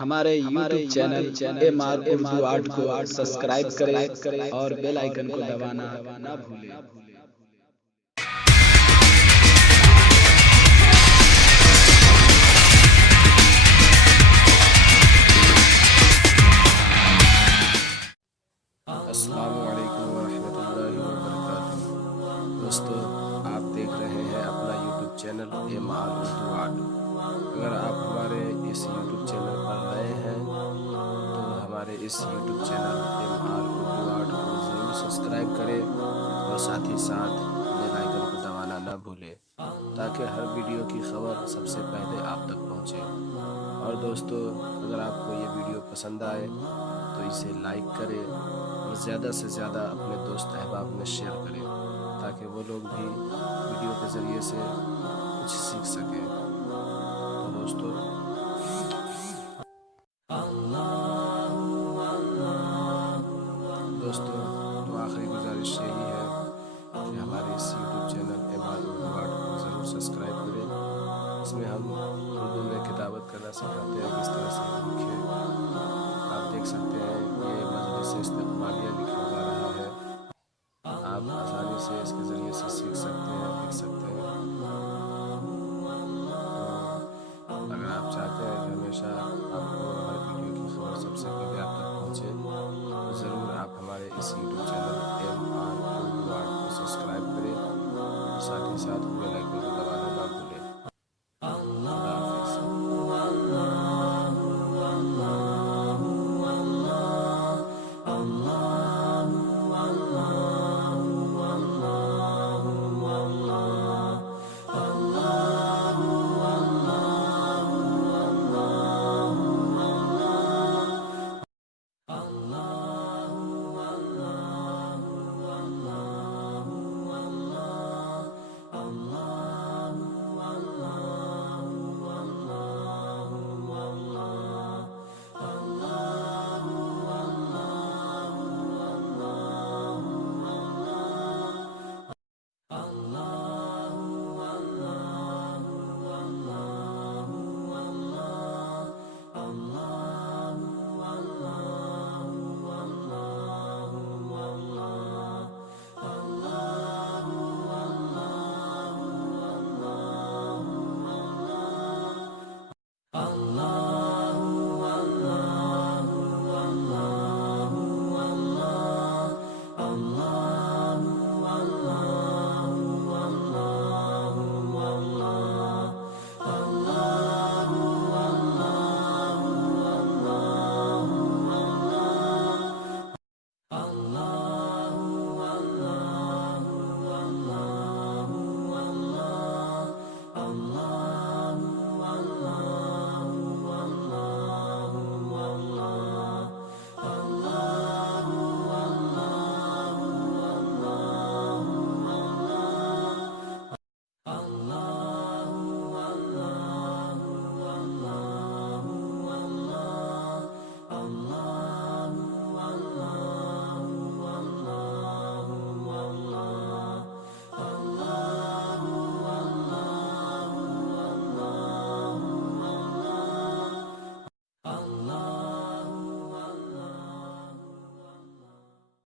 ہمارے YouTube channel M R Urdu art کو subscribe کریں اور بیل آئیکن کو دبانا نہ بھولیں۔ السلام علیکم ورحمۃ اللہ وبرکاتہ۔ دوستو، آپ دیکھ رہے ہیں اپنا YouTube channel M R Urdu art. اگر آپ ہمارے اس یوٹیوب چینل پر نئے ہیں تو ہمارے اس YouTube channel M R Urdu art کو ضرور سبسکرائب کریں اور ساتھ ہی ساتھ بیل آئیکن کو دبانا نہ بھولیں تاکہ ہر ویڈیو کی خبر سب سے پہلے آپ تک پہنچے۔ اور دوستو، اگر آپ کو یہ ویڈیو پسند آئے تو اسے لائک کریں اور زیادہ سے زیادہ اپنے دوست احباب میں شیئر کریں تاکہ وہ لوگ بھی ویڈیو کے ذریعے سے کچھ سیکھ سکیں۔ تو دوستو، تو آخری گزارش یہی ہے کہ ہمارے اس YouTube channel M R Urdu art کو ضرور سبسکرائب کریں۔ اس میں ہم اردو میں کتابت کرنا سکھاتے ہیں، کس طرح سے لکھیں۔ آپ دیکھ سکتے ہیں یہ مجلس استقبالیہ لکھا جا رہا ہے، آپ آسانی سے اس کے ذریعے سے